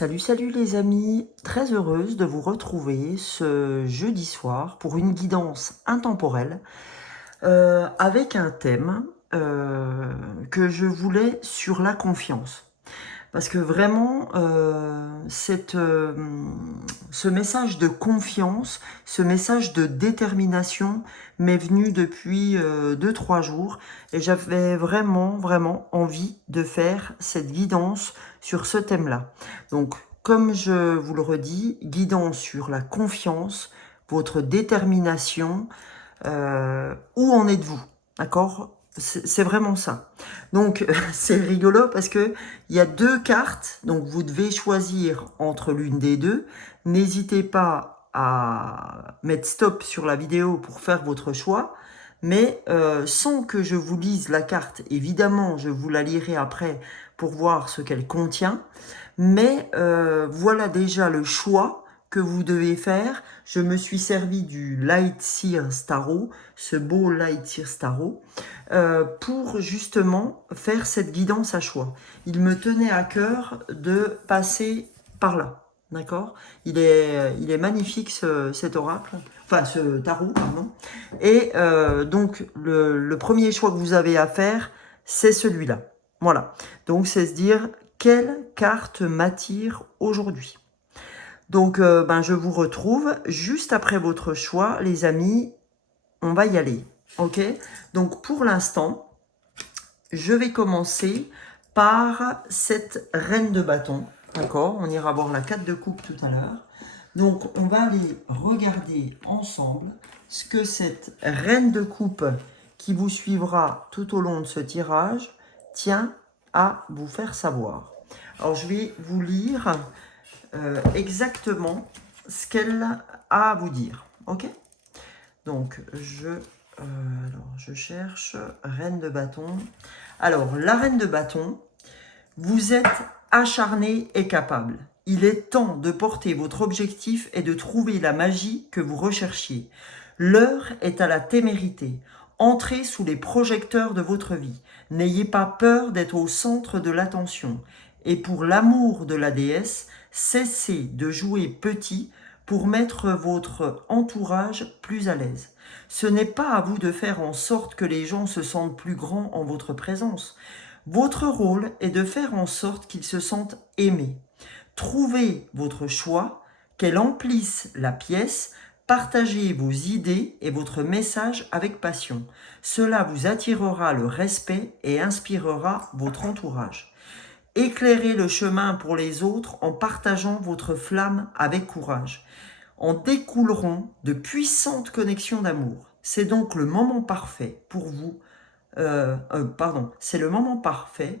Salut les amis, très heureuse de vous retrouver ce jeudi soir pour une guidance intemporelle avec un thème que je voulais sur la confiance. Parce que vraiment, ce message de confiance, ce message de détermination m'est venu depuis 2-3 jours et j'avais vraiment envie de faire cette guidance sur ce thème-là. Donc, comme je vous le redis, guidance sur la confiance, votre détermination, où en êtes-vous? D'accord? C'est vraiment ça. Donc, c'est rigolo parce que il y a deux cartes, donc vous devez choisir entre l'une des deux. N'hésitez pas à mettre stop sur la vidéo pour faire votre choix, mais sans que je vous lise la carte, évidemment, je vous la lirai après pour voir ce qu'elle contient, mais voilà déjà le choix que vous devez faire. Je me suis servi du Light Seer Tarot, ce beau Light Seer Tarot, pour justement faire cette guidance à choix. Il me tenait à cœur de passer par là, d'accord? Il est magnifique cet oracle, enfin ce tarot, pardon. Et donc le premier choix que vous avez à faire, c'est celui-là. Voilà. Donc c'est se dire, quelle carte m'attire aujourd'hui? Donc, je vous retrouve juste après votre choix, les amis. On va y aller, ok? Donc, pour l'instant, je vais commencer par cette reine de bâton, d'accord? On ira voir la 4 de coupe tout à l'heure. Donc, on va aller regarder ensemble ce que cette reine de coupe qui vous suivra tout au long de ce tirage tient à vous faire savoir. Alors, je vais vous lire exactement ce qu'elle a à vous dire. Ok? Donc, je cherche reine de bâton. Alors, la reine de bâton, vous êtes acharné et capable. Il est temps de porter votre objectif et de trouver la magie que vous recherchiez. L'heure est à la témérité. Entrez sous les projecteurs de votre vie. N'ayez pas peur d'être au centre de l'attention. Et pour l'amour de la déesse, cessez de jouer petit pour mettre votre entourage plus à l'aise. Ce n'est pas à vous de faire en sorte que les gens se sentent plus grands en votre présence. Votre rôle est de faire en sorte qu'ils se sentent aimés. Trouvez votre choix, qu'elle emplisse la pièce, partagez vos idées et votre message avec passion. Cela vous attirera le respect et inspirera votre entourage. Éclairez le chemin pour les autres en partageant votre flamme avec courage. En découleront de puissantes connexions d'amour. C'est donc le moment parfait pour vous c'est le moment parfait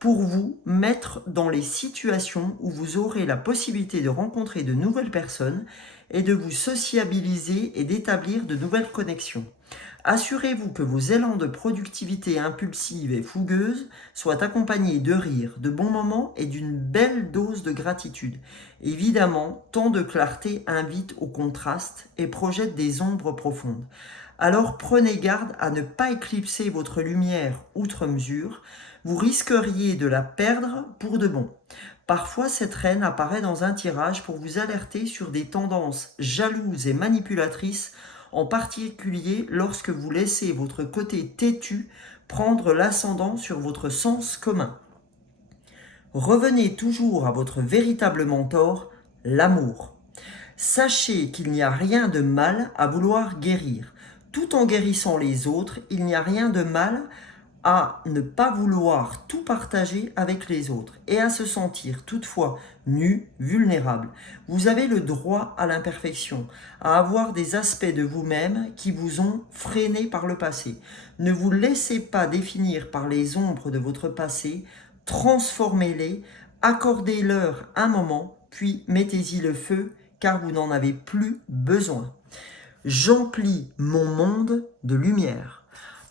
pour vous mettre dans les situations où vous aurez la possibilité de rencontrer de nouvelles personnes et de vous sociabiliser et d'établir de nouvelles connexions. Assurez-vous que vos élans de productivité impulsive et fougueuse soient accompagnés de rires, de bons moments et d'une belle dose de gratitude. Évidemment, tant de clarté invite au contraste et projette des ombres profondes. Alors prenez garde à ne pas éclipser votre lumière outre mesure, vous risqueriez de la perdre pour de bon. Parfois, cette reine apparaît dans un tirage pour vous alerter sur des tendances jalouses et manipulatrices, en particulier lorsque vous laissez votre côté têtu prendre l'ascendant sur votre sens commun. Revenez toujours à votre véritable mentor, l'amour. Sachez qu'il n'y a rien de mal à vouloir guérir. Tout en guérissant les autres, il n'y a rien de mal à ne pas vouloir tout partager avec les autres et à se sentir toutefois nu, vulnérable. Vous avez le droit à l'imperfection, à avoir des aspects de vous-même qui vous ont freiné par le passé. Ne vous laissez pas définir par les ombres de votre passé, transformez-les, accordez-leur un moment, puis mettez-y le feu car vous n'en avez plus besoin. J'emplis mon monde de lumière.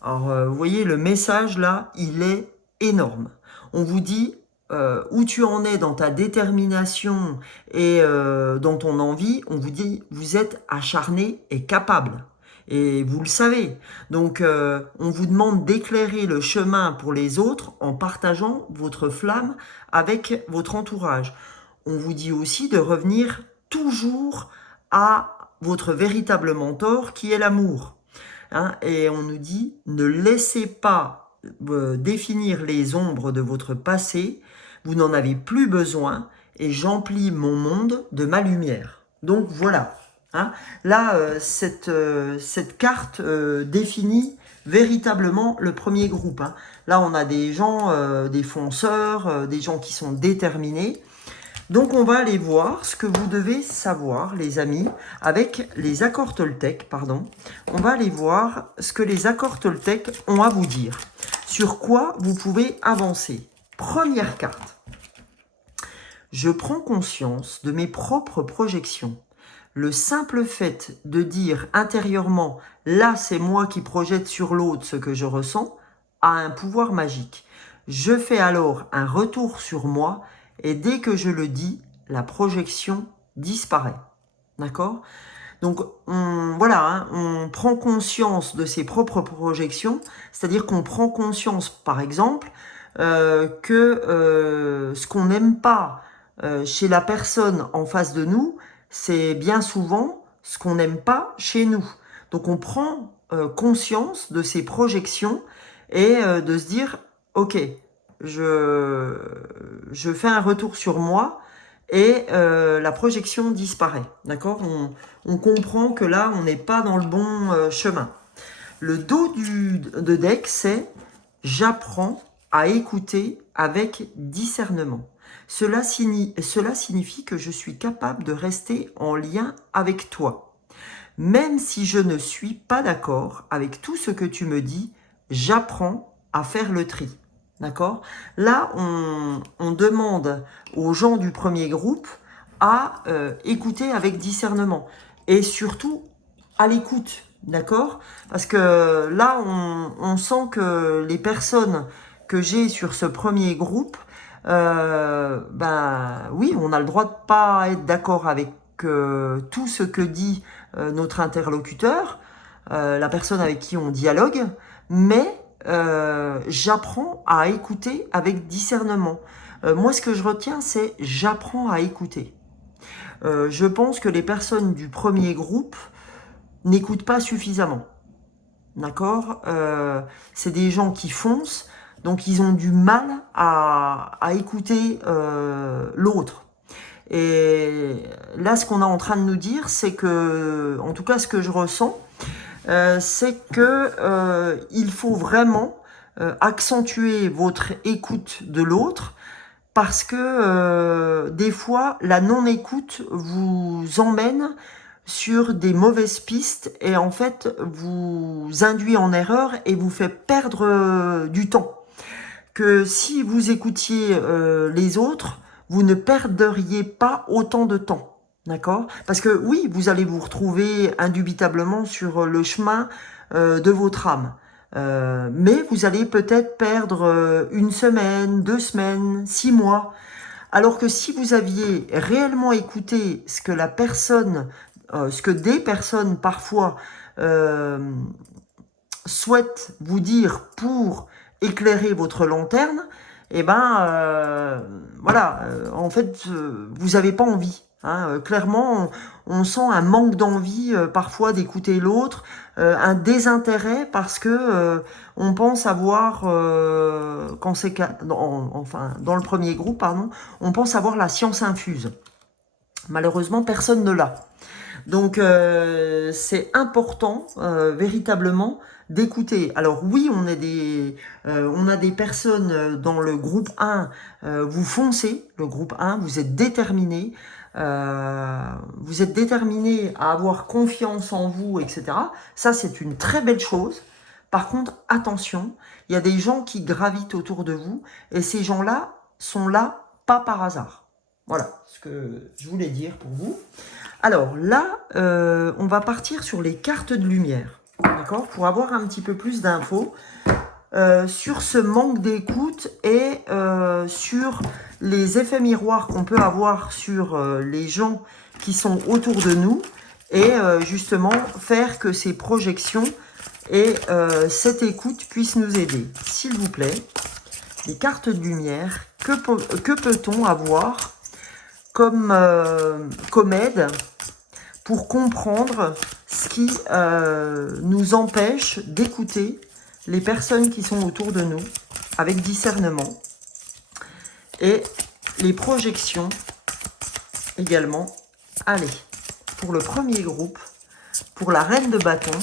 Alors, vous voyez, le message là, il est énorme. On vous dit où tu en es dans ta détermination et dans ton envie. On vous dit, vous êtes acharné et capable. Et vous le savez. Donc, on vous demande d'éclairer le chemin pour les autres en partageant votre flamme avec votre entourage. On vous dit aussi de revenir toujours à votre véritable mentor qui est l'amour. Hein, et on nous dit, ne laissez pas définir les ombres de votre passé, vous n'en avez plus besoin, et j'emplis mon monde de ma lumière. Donc voilà, hein, là, cette carte définit véritablement le premier groupe. Hein. Là, on a des gens, des fonceurs, des gens qui sont déterminés. Donc, on va aller voir ce que vous devez savoir, les amis, avec les accords Toltec, pardon. On va aller voir ce que les accords Toltec ont à vous dire. Sur quoi vous pouvez avancer. Première carte. Je prends conscience de mes propres projections. Le simple fait de dire intérieurement « là, c'est moi qui projette sur l'autre ce que je ressens » a un pouvoir magique. Je fais alors un retour sur moi et dès que je le dis, la projection disparaît. D'accord ? Donc, voilà, hein, on prend conscience de ses propres projections, c'est-à-dire qu'on prend conscience, par exemple, que ce qu'on n'aime pas chez la personne en face de nous, c'est bien souvent ce qu'on n'aime pas chez nous. Donc, on prend conscience de ses projections et de se dire, ok, je fais un retour sur moi et la projection disparaît. D'accord ? On comprend que là, on n'est pas dans le bon chemin. Le dos de deck, c'est « J'apprends à écouter avec discernement ». Cela signifie que je suis capable de rester en lien avec toi. Même si je ne suis pas d'accord avec tout ce que tu me dis, j'apprends à faire le tri. D'accord ? Là, on demande aux gens du premier groupe à écouter avec discernement. Et surtout, à l'écoute. D'accord ? Parce que là, on sent que les personnes que j'ai sur ce premier groupe, oui, on a le droit de pas être d'accord avec tout ce que dit notre interlocuteur, la personne avec qui on dialogue, mais j'apprends à écouter avec discernement. Moi, ce que je retiens, c'est j'apprends à écouter. Je pense que les personnes du premier groupe n'écoutent pas suffisamment. D'accord ? C'est des gens qui foncent, donc ils ont du mal à écouter l'autre. Et là, ce qu'on est en train de nous dire, c'est que, en tout cas, ce que je ressens, c'est que il faut vraiment accentuer votre écoute de l'autre parce que des fois, la non-écoute vous emmène sur des mauvaises pistes et en fait, vous induit en erreur et vous fait perdre du temps. Que si vous écoutiez les autres, vous ne perdriez pas autant de temps. D'accord ? Parce que oui, vous allez vous retrouver indubitablement sur le chemin de votre âme. Mais vous allez peut-être perdre 1 semaine, 2 semaines, 6 mois. Alors que si vous aviez réellement écouté ce que la personne, ce que des personnes parfois souhaitent vous dire pour éclairer votre lanterne, eh ben voilà, en fait, vous n'avez pas envie. Hein, clairement, on sent un manque d'envie parfois d'écouter l'autre, un désintérêt parce que on pense avoir, quand c'est enfin dans le premier groupe, pardon, on pense avoir la science infuse. Malheureusement, personne ne l'a. Donc, c'est important, véritablement, d'écouter. Alors oui, on a des personnes dans le groupe 1, vous foncez, le groupe 1, vous êtes déterminés, à avoir confiance en vous, etc. Ça, c'est une très belle chose. Par contre, attention, il y a des gens qui gravitent autour de vous et ces gens-là sont là pas par hasard. Voilà ce que je voulais dire pour vous. Alors là, on va partir sur les cartes de lumière, d'accord, pour avoir un petit peu plus d'infos sur ce manque d'écoute et sur les effets miroirs qu'on peut avoir sur les gens qui sont autour de nous et justement faire que ces projections et cette écoute puissent nous aider. S'il vous plaît, les cartes de lumière, que peut-on avoir comme aide pour comprendre ce qui nous empêche d'écouter les personnes qui sont autour de nous avec discernement et les projections également. Allez, pour le premier groupe, pour la reine de bâton,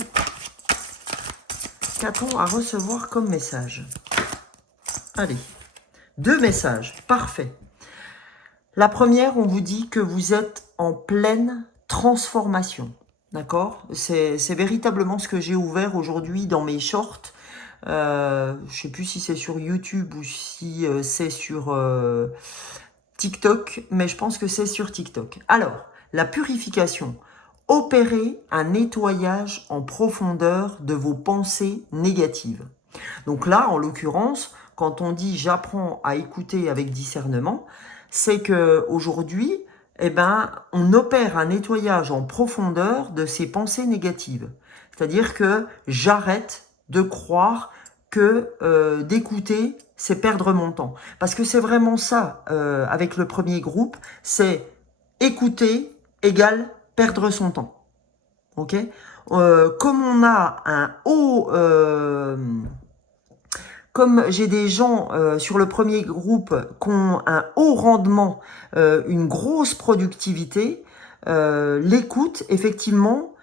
qu'a-t-on à recevoir comme message? Allez, 2 messages, parfait. La première, on vous dit que vous êtes en pleine transformation, d'accord? C'est véritablement ce que j'ai ouvert aujourd'hui dans mes shorts. Je ne sais plus si c'est sur YouTube ou si c'est sur TikTok, mais je pense que c'est sur TikTok. Alors, la purification. Opérez un nettoyage en profondeur de vos pensées négatives. Donc là, en l'occurrence, quand on dit « j'apprends à écouter avec discernement », c'est qu'aujourd'hui, eh ben, on opère un nettoyage en profondeur de ces pensées négatives. C'est-à-dire que j'arrête de croire que d'écouter, c'est perdre mon temps. Parce que c'est vraiment ça, avec le premier groupe, c'est écouter égale perdre son temps. Ok? Comme on a un haut... comme j'ai des gens sur le premier groupe qui ont un haut rendement, une grosse productivité, l'écoute, effectivement,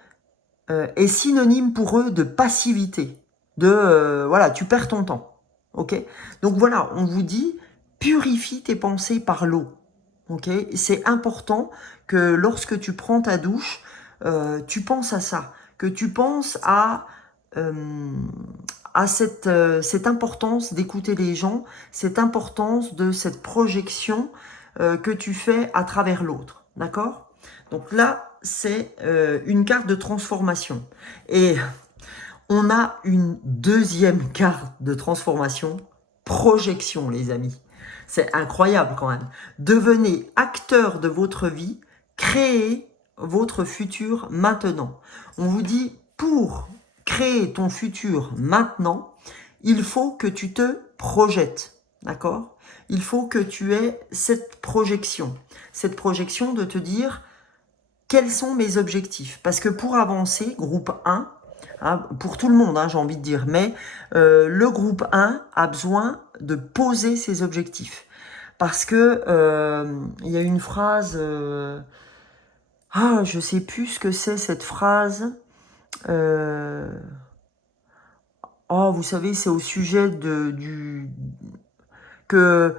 est synonyme pour eux de passivité. Voilà, tu perds ton temps. Ok? Donc voilà, on vous dit, purifie tes pensées par l'eau. Ok? C'est important que lorsque tu prends ta douche, tu penses à ça, que tu penses à cette importance d'écouter les gens, cette importance de cette projection que tu fais à travers l'autre. D'accord? Donc là, c'est une carte de transformation. Et on a une deuxième carte de transformation, projection, les amis. C'est incroyable quand même. Devenez acteur de votre vie, créez votre futur maintenant. On vous dit, pour créer ton futur maintenant, il faut que tu te projettes, d'accord? Il faut que tu aies cette projection de te dire, quels sont mes objectifs? Parce que pour avancer, groupe 1, hein, pour tout le monde, hein, j'ai envie de dire, mais le groupe 1 a besoin de poser ses objectifs. Parce que il y a une phrase, je sais plus ce que c'est cette phrase. Vous savez, c'est au sujet que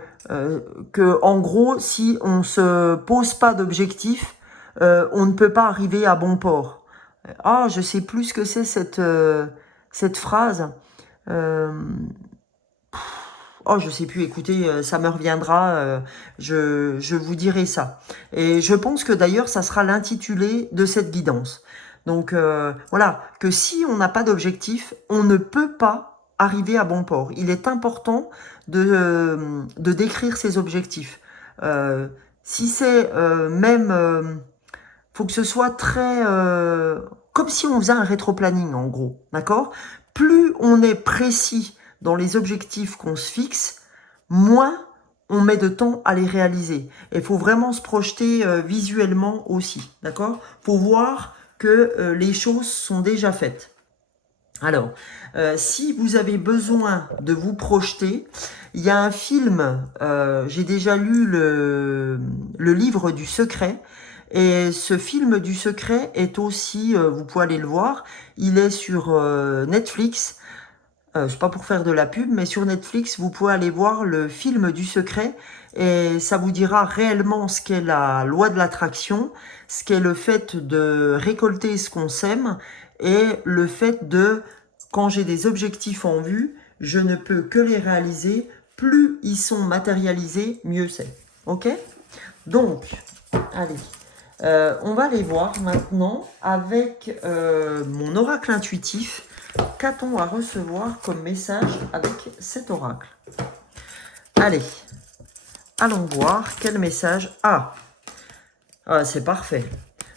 en gros, si on se pose pas d'objectifs, on ne peut pas arriver à bon port. Je sais plus ce que c'est cette phrase. Je sais plus, écoutez, ça me reviendra, je vous dirai ça. Et je pense que d'ailleurs, ça sera l'intitulé de cette guidance. Donc voilà, que si on n'a pas d'objectif, on ne peut pas arriver à bon port. Il est important de décrire ses objectifs. Si c'est faut que ce soit très... comme si on faisait un rétroplanning, en gros, d'accord? Plus on est précis dans les objectifs qu'on se fixe, moins on met de temps à les réaliser. Et il faut vraiment se projeter visuellement aussi, d'accord? Faut voir que les choses sont déjà faites. Alors, si vous avez besoin de vous projeter, il y a un film, j'ai déjà lu le livre du secret, et ce film du secret est aussi, vous pouvez aller le voir, il est sur Netflix. C'est pas pour faire de la pub, mais sur Netflix, vous pouvez aller voir le film du secret et ça vous dira réellement ce qu'est la loi de l'attraction, ce qu'est le fait de récolter ce qu'on sème et le fait de, quand j'ai des objectifs en vue, je ne peux que les réaliser. Plus ils sont matérialisés, mieux c'est. Ok? Donc, allez. On va les voir maintenant avec mon oracle intuitif. Qu'a-t-on à recevoir comme message avec cet oracle? Allez, allons voir quel message. C'est parfait.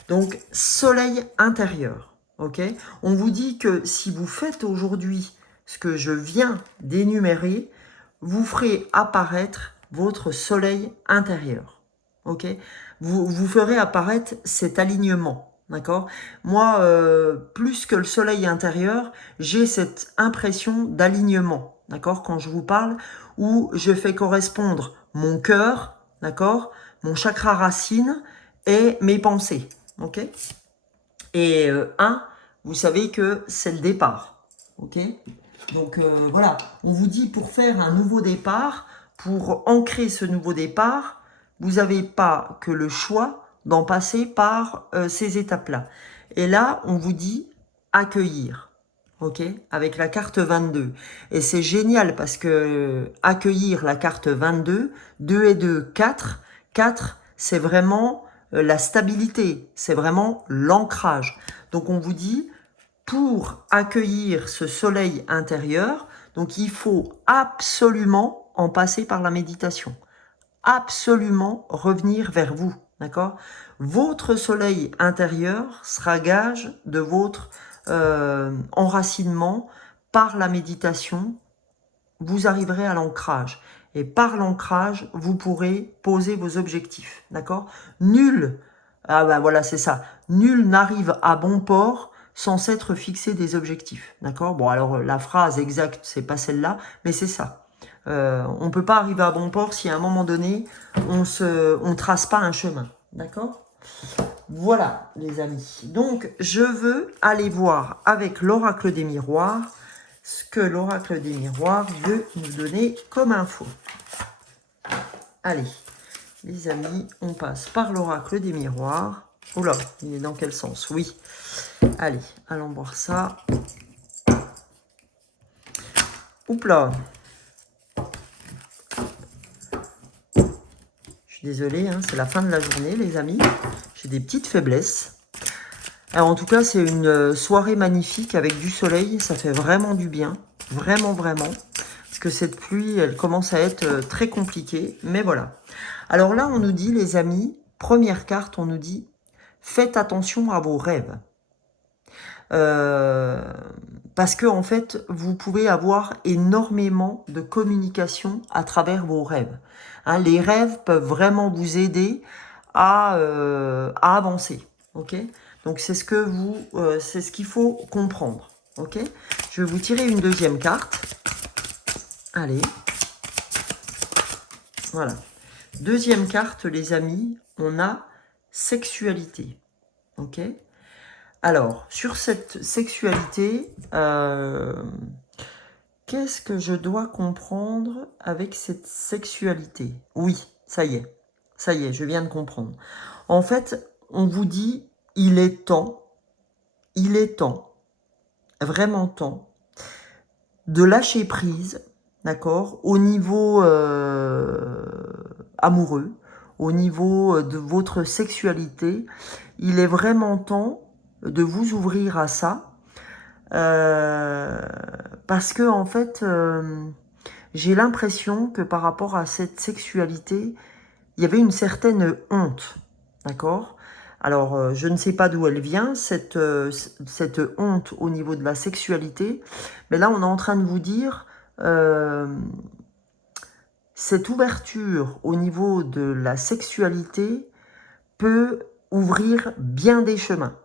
Donc, soleil intérieur. Ok? On vous dit que si vous faites aujourd'hui ce que je viens d'énumérer, vous ferez apparaître votre soleil intérieur. Ok? vous ferez apparaître cet alignement. D'accord? Moi, plus que le soleil intérieur, j'ai cette impression d'alignement. D'accord? Quand je vous parle, où je fais correspondre mon cœur, d'accord? Mon chakra racine et mes pensées. Ok? Et vous savez que c'est le départ. Ok? Donc voilà, on vous dit pour faire un nouveau départ, pour ancrer ce nouveau départ, vous n'avez pas que le choix d'en passer par ces étapes-là. Et là, on vous dit accueillir, ok, avec la carte 22. Et c'est génial parce que accueillir la carte 22, 2 et 2, 4, 4, c'est vraiment la stabilité, c'est vraiment l'ancrage. Donc on vous dit, pour accueillir ce soleil intérieur, donc il faut absolument en passer par la méditation. Absolument revenir vers vous, d'accord? Votre soleil intérieur sera gage de votre enracinement par la méditation. Vous arriverez à l'ancrage. Et par l'ancrage, vous pourrez poser vos objectifs, d'accord? Nul, ah ben voilà, c'est ça, nul n'arrive à bon port sans s'être fixé des objectifs, d'accord? Bon, alors la phrase exacte, c'est pas celle-là, mais c'est ça. On ne peut pas arriver à bon port si à un moment donné, on trace pas un chemin, d'accord? Voilà, les amis. Donc, je veux aller voir avec l'oracle des miroirs ce que l'oracle des miroirs veut nous donner comme info. Allez, les amis, on passe par l'oracle des miroirs. Oh là, il est dans quel sens? Oui. Allez, allons voir ça. Oups là. Je suis désolée, hein, c'est la fin de la journée, les amis. J'ai des petites faiblesses. Alors, en tout cas, c'est une soirée magnifique avec du soleil. Ça fait vraiment du bien. Vraiment, vraiment. Parce que cette pluie, elle commence à être très compliquée. Mais voilà. Alors là, on nous dit, les amis, première carte, on nous dit, faites attention à vos rêves. Parce que en fait, vous pouvez avoir énormément de communication à travers vos rêves. Hein, les rêves peuvent vraiment vous aider à avancer. Ok? Donc c'est ce que c'est ce qu'il faut comprendre. Ok? Je vais vous tirer une deuxième carte. Allez. Voilà. Deuxième carte, les amis, on a sexualité. Ok? Alors, sur cette sexualité, qu'est-ce que je dois comprendre avec cette sexualité? Oui, ça y est, je viens de comprendre. En fait, on vous dit, il est temps, vraiment temps, de lâcher prise, d'accord, au niveau amoureux, au niveau de votre sexualité. Il est vraiment temps de vous ouvrir à ça, parce que en fait, j'ai l'impression que par rapport à cette sexualité, il y avait une certaine honte, d'accord? Alors, je ne sais pas d'où elle vient, cette honte au niveau de la sexualité, mais là, on est en train de vous dire, cette ouverture au niveau de la sexualité peut ouvrir bien des chemins.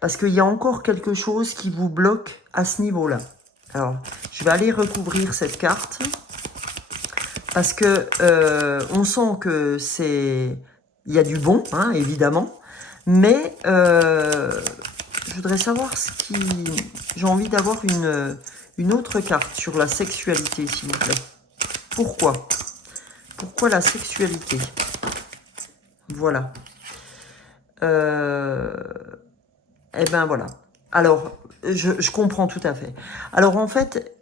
Parce qu'il y a encore quelque chose qui vous bloque à ce niveau-là. Alors, je vais aller recouvrir cette carte. Parce que on sent que c'est... Il y a du bon, hein, évidemment. Mais je voudrais savoir ce qui... J'ai envie d'avoir une autre carte sur la sexualité, s'il vous plaît. Pourquoi? Pourquoi la sexualité? Voilà. Eh ben voilà. Alors, je comprends tout à fait. Alors en fait,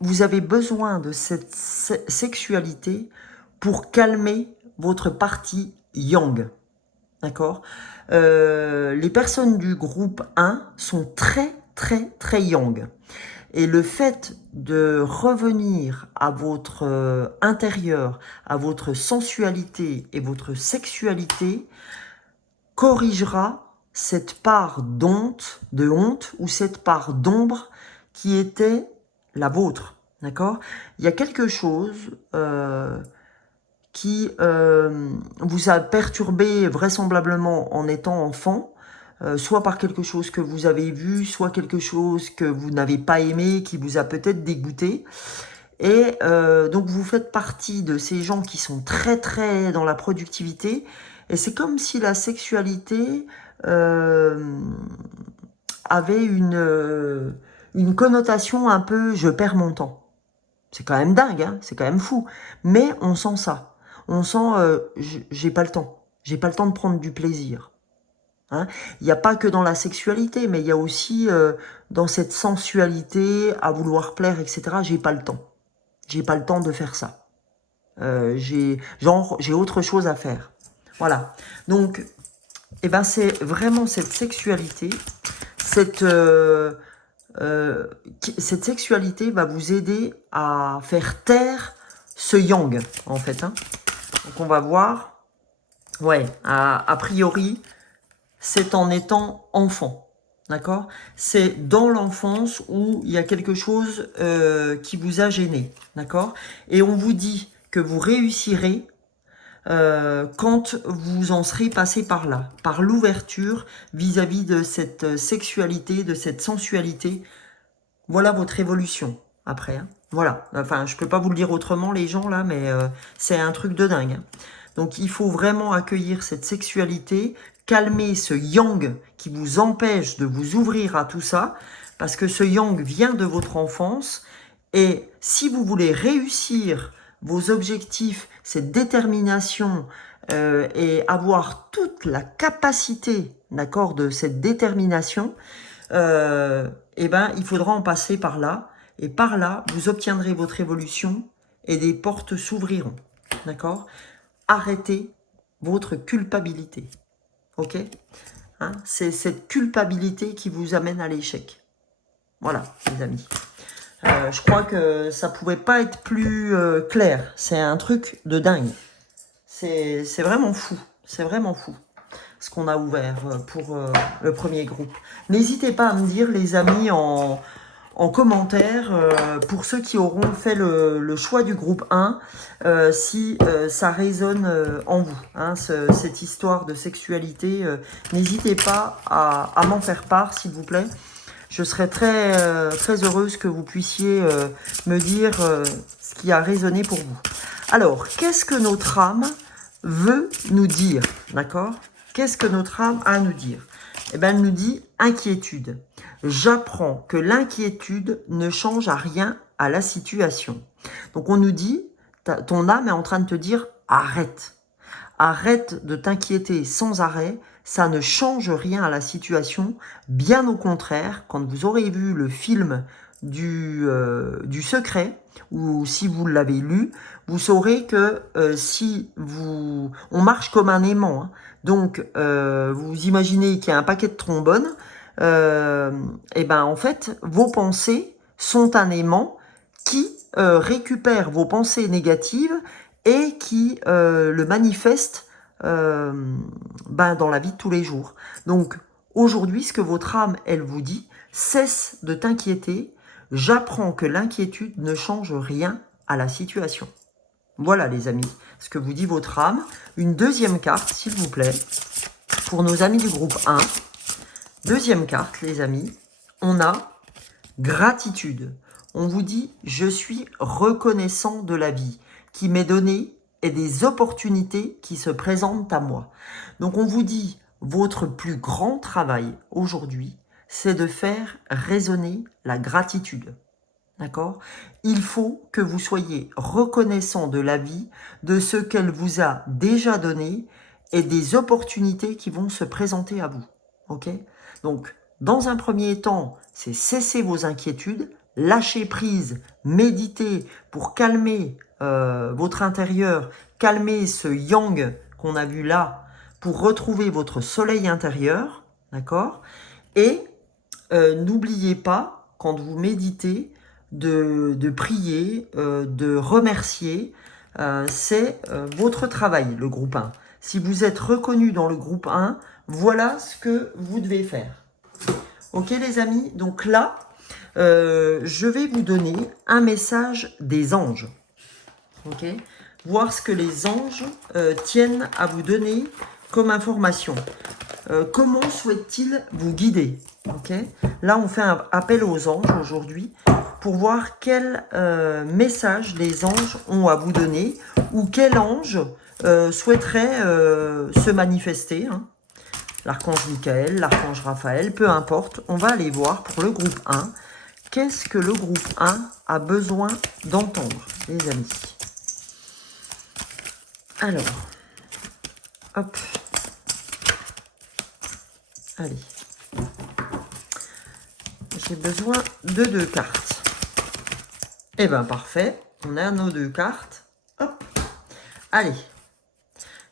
vous avez besoin de cette sexualité pour calmer votre partie yang. D'accord? Les personnes du groupe 1 sont très, très, très yang. Et le fait de revenir à votre intérieur, à votre sensualité et votre sexualité, corrigera cette part de honte ou cette part d'ombre qui était la vôtre. D'accord? Il y a quelque chose qui vous a perturbé vraisemblablement en étant enfant, soit par quelque chose que vous avez vu, soit quelque chose que vous n'avez pas aimé, qui vous a peut-être dégoûté. Et donc vous faites partie de ces gens qui sont très dans la productivité. Et c'est comme si la sexualité avait une connotation un peu « je perds mon temps ». C'est quand même dingue, hein, c'est quand même fou. Mais on sent ça. On sent j'ai pas le temps. J'ai pas le temps de prendre du plaisir. Hein. Il n'y a pas que dans la sexualité, mais il y a aussi dans cette sensualité, à vouloir plaire, etc. J'ai pas le temps. J'ai pas le temps de faire ça. J'ai autre chose à faire. Voilà. Donc, eh ben, c'est vraiment cette sexualité, cette sexualité va vous aider à faire taire ce yang, en fait. Hein. Donc, on va voir. Ouais, a priori, c'est en étant enfant. D'accord? C'est dans l'enfance où il y a quelque chose qui vous a gêné. D'accord? Et on vous dit que vous réussirez quand vous en serez passé par là, par l'ouverture vis-à-vis de cette sexualité, de cette sensualité. Voilà votre évolution après. Hein. Voilà. Enfin, je peux pas vous le dire autrement, les gens, là, mais c'est un truc de dingue. Hein. Donc, il faut vraiment accueillir cette sexualité, calmer ce yang qui vous empêche de vous ouvrir à tout ça, parce que ce yang vient de votre enfance. Et si vous voulez réussir vos objectifs, cette détermination et avoir toute la capacité, d'accord, de cette détermination, eh ben, il faudra en passer par là. Et par là, vous obtiendrez votre évolution et des portes s'ouvriront. D'accord? Arrêtez votre culpabilité. Ok? Hein, c'est cette culpabilité qui vous amène à l'échec. Voilà, les amis. Je crois que ça pouvait pas être plus clair. C'est un truc de dingue. C'est vraiment fou. C'est vraiment fou ce qu'on a ouvert pour le premier groupe. N'hésitez pas à me dire, les amis, en commentaire, pour ceux qui auront fait le choix du groupe 1, si ça résonne en vous. Hein, cette histoire de sexualité, n'hésitez pas à m'en faire part, s'il vous plaît. Je serais très heureuse que vous puissiez me dire ce qui a résonné pour vous. Alors, qu'est-ce que notre âme veut nous dire? D'accord? Qu'est-ce que notre âme a à nous dire? Eh bien, elle nous dit inquiétude. J'apprends que l'inquiétude ne change à rien à la situation. Donc, on nous dit, ton âme est en train de te dire arrête. Arrête de t'inquiéter sans arrêt. Ça ne change rien à la situation. Bien au contraire, quand vous aurez vu le film du secret, ou si vous l'avez lu, vous saurez que si vous... On marche comme un aimant. Hein. Donc, vous imaginez qu'il y a un paquet de trombones. Et ben en fait, vos pensées sont un aimant qui récupère vos pensées négatives et qui le manifeste dans la vie de tous les jours. Donc, aujourd'hui, ce que votre âme, elle vous dit, cesse de t'inquiéter. J'apprends que l'inquiétude ne change rien à la situation. Voilà, les amis, ce que vous dit votre âme. Une deuxième carte, s'il vous plaît, pour nos amis du groupe 1. Deuxième carte, les amis, on a gratitude. On vous dit, je suis reconnaissant de la vie qui m'est donnée et des opportunités qui se présentent à moi. Donc on vous dit, votre plus grand travail aujourd'hui, c'est de faire résonner la gratitude. D'accord? Il faut que vous soyez reconnaissant de la vie, de ce qu'elle vous a déjà donné et des opportunités qui vont se présenter à vous. Ok? Donc, dans un premier temps, c'est cesser vos inquiétudes, lâcher prise, méditer pour calmer votre intérieur, calmer ce yang qu'on a vu là, pour retrouver votre soleil intérieur, d'accord? Et n'oubliez pas, quand vous méditez, de prier, de remercier. C'est votre travail, le groupe 1. Si vous êtes reconnu dans le groupe 1, voilà ce que vous devez faire. Ok les amis? Donc là, je vais vous donner un message des anges. Ok? voir ce que les anges tiennent à vous donner comme information. Comment souhaitent-ils vous guider? Okay. Là, on fait un appel aux anges aujourd'hui pour voir quel message les anges ont à vous donner ou quel ange souhaiterait se manifester. Hein. L'archange Michael, l'archange Raphaël, peu importe. On va aller voir pour le groupe 1. Qu'est-ce que le groupe 1 a besoin d'entendre, les amis? Alors, hop. Allez. J'ai besoin de 2 cartes. Eh bien, parfait. On a nos 2 cartes. Hop. Allez.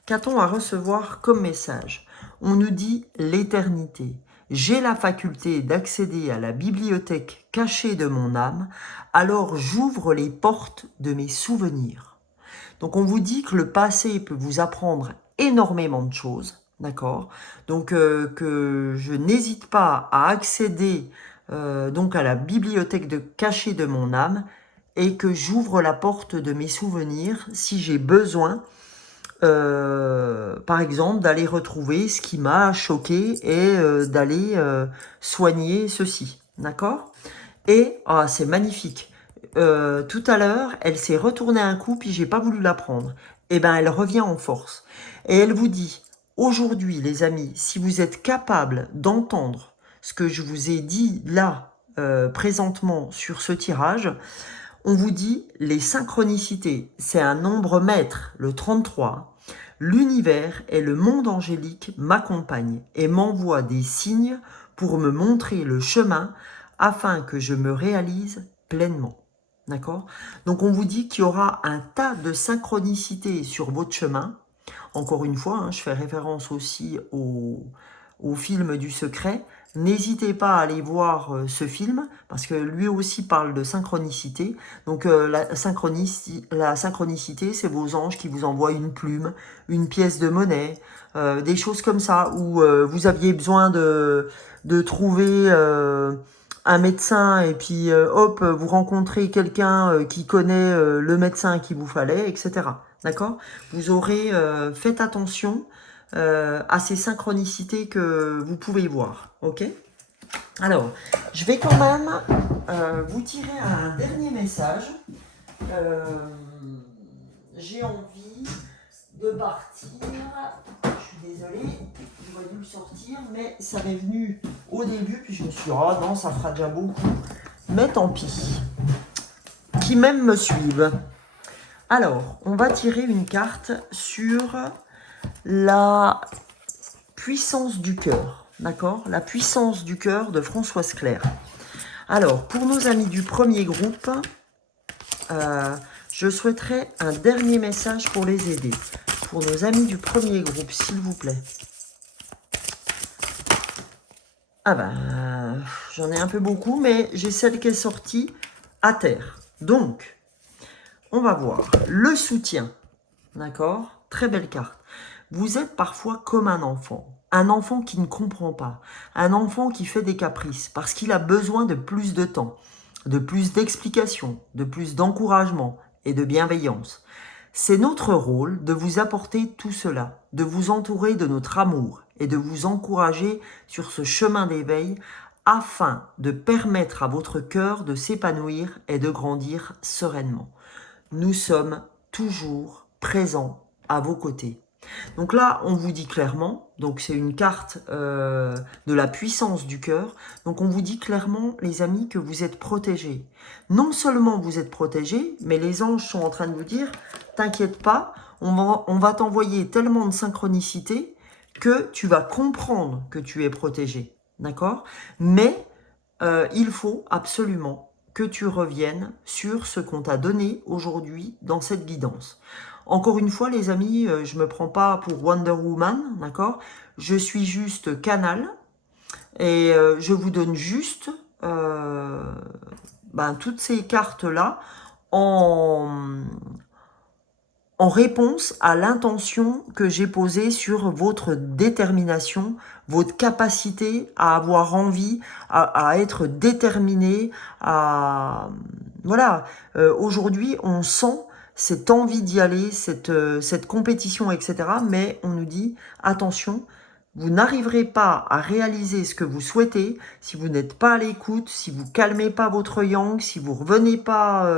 Qu'a-t-on à recevoir comme message? On nous dit l'éternité. J'ai la faculté d'accéder à la bibliothèque cachée de mon âme, alors j'ouvre les portes de mes souvenirs. Donc on vous dit que le passé peut vous apprendre énormément de choses, d'accord? Donc que je n'hésite pas à accéder donc à la bibliothèque cachée de mon âme et que j'ouvre la porte de mes souvenirs si j'ai besoin, par exemple, d'aller retrouver ce qui m'a choqué et d'aller soigner ceci, d'accord? Et c'est magnifique. Tout à l'heure, elle s'est retournée un coup, puis j'ai pas voulu la prendre. Eh ben, elle revient en force. Et elle vous dit, aujourd'hui, les amis, si vous êtes capable d'entendre ce que je vous ai dit là, présentement sur ce tirage, on vous dit les synchronicités. C'est un nombre maître, le 33. L'univers et le monde angélique m'accompagnent et m'envoient des signes pour me montrer le chemin afin que je me réalise pleinement. D'accord? Donc on vous dit qu'il y aura un tas de synchronicités sur votre chemin. Encore une fois, hein, je fais référence aussi au film du secret. N'hésitez pas à aller voir ce film, parce que lui aussi parle de synchronicité. Donc la synchronicité, c'est vos anges qui vous envoient une plume, une pièce de monnaie, des choses comme ça, où vous aviez besoin de trouver un médecin, et puis hop, vous rencontrez quelqu'un qui connaît le médecin qu'il vous fallait, etc. D'accord? Vous aurez, faites attention à ces synchronicités que vous pouvez voir. Ok? Alors, je vais quand même vous tirer un dernier message. J'ai envie de partir. Je suis désolée, j'aurais dû le sortir, mais ça m'est venu au début, puis je me suis dit, oh non, ça fera déjà beaucoup. Mais tant pis. Qui même me suivent. Alors, on va tirer une carte sur la puissance du cœur, d'accord? La puissance du cœur de Françoise Claire. Alors, pour nos amis du premier groupe, je souhaiterais un dernier message pour les aider. Pour nos amis du premier groupe, s'il vous plaît. Ah ben, j'en ai un peu beaucoup, mais j'ai celle qui est sortie à terre. Donc, on va voir. Le soutien, d'accord? Très belle carte. Vous êtes parfois comme un enfant qui ne comprend pas, un enfant qui fait des caprices parce qu'il a besoin de plus de temps, de plus d'explications, de plus d'encouragement et de bienveillance. C'est notre rôle de vous apporter tout cela, de vous entourer de notre amour et de vous encourager sur ce chemin d'éveil afin de permettre à votre cœur de s'épanouir et de grandir sereinement. Nous sommes toujours présents à vos côtés. Donc là, on vous dit clairement, donc c'est une carte de la puissance du cœur, donc on vous dit clairement, les amis, que vous êtes protégés. Non seulement vous êtes protégés, mais les anges sont en train de vous dire, t'inquiète pas, on va t'envoyer tellement de synchronicité que tu vas comprendre que tu es protégé, d'accord? Mais il faut absolument que tu reviennes sur ce qu'on t'a donné aujourd'hui dans cette guidance. Encore une fois, les amis, je ne me prends pas pour Wonder Woman, d'accord? Je suis juste canal et je vous donne juste toutes ces cartes-là en réponse à l'intention que j'ai posée sur votre détermination, votre capacité à avoir envie, à être déterminé, à... Voilà, aujourd'hui, on sent cette envie d'y aller, cette compétition, etc. Mais on nous dit, attention, vous n'arriverez pas à réaliser ce que vous souhaitez si vous n'êtes pas à l'écoute, si vous calmez pas votre yang, si vous revenez pas